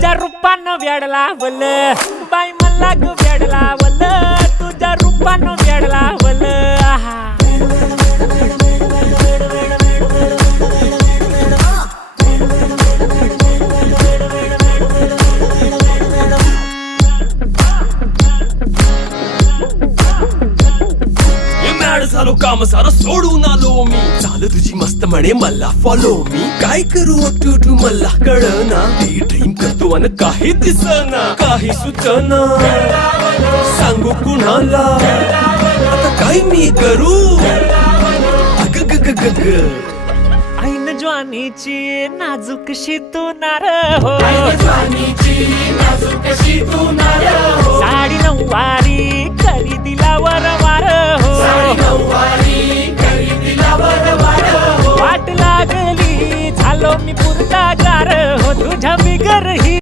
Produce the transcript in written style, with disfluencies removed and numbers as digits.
तुझ्या रूपानं वेड लावल बाई मला ग वेड लावल तुझ्या रूपानं वेड लावल आहा झालो काम सारं सोडून आलो मी चाल तुझी मस्त म्हणे मला फॉलो मी काय करू टू मला कळना ती ड्रीम करतो अन काही दिसना काही सुचना सांगू कुणाला आता काय मी करू अग ग ग ग ग ऐन ज्वानीची नाजूकशी तू नार हो साडी नऊवारी करी दिला वरवार हो वाट लागली झालो मी पुरता गार हो तुझ्या बिगर ही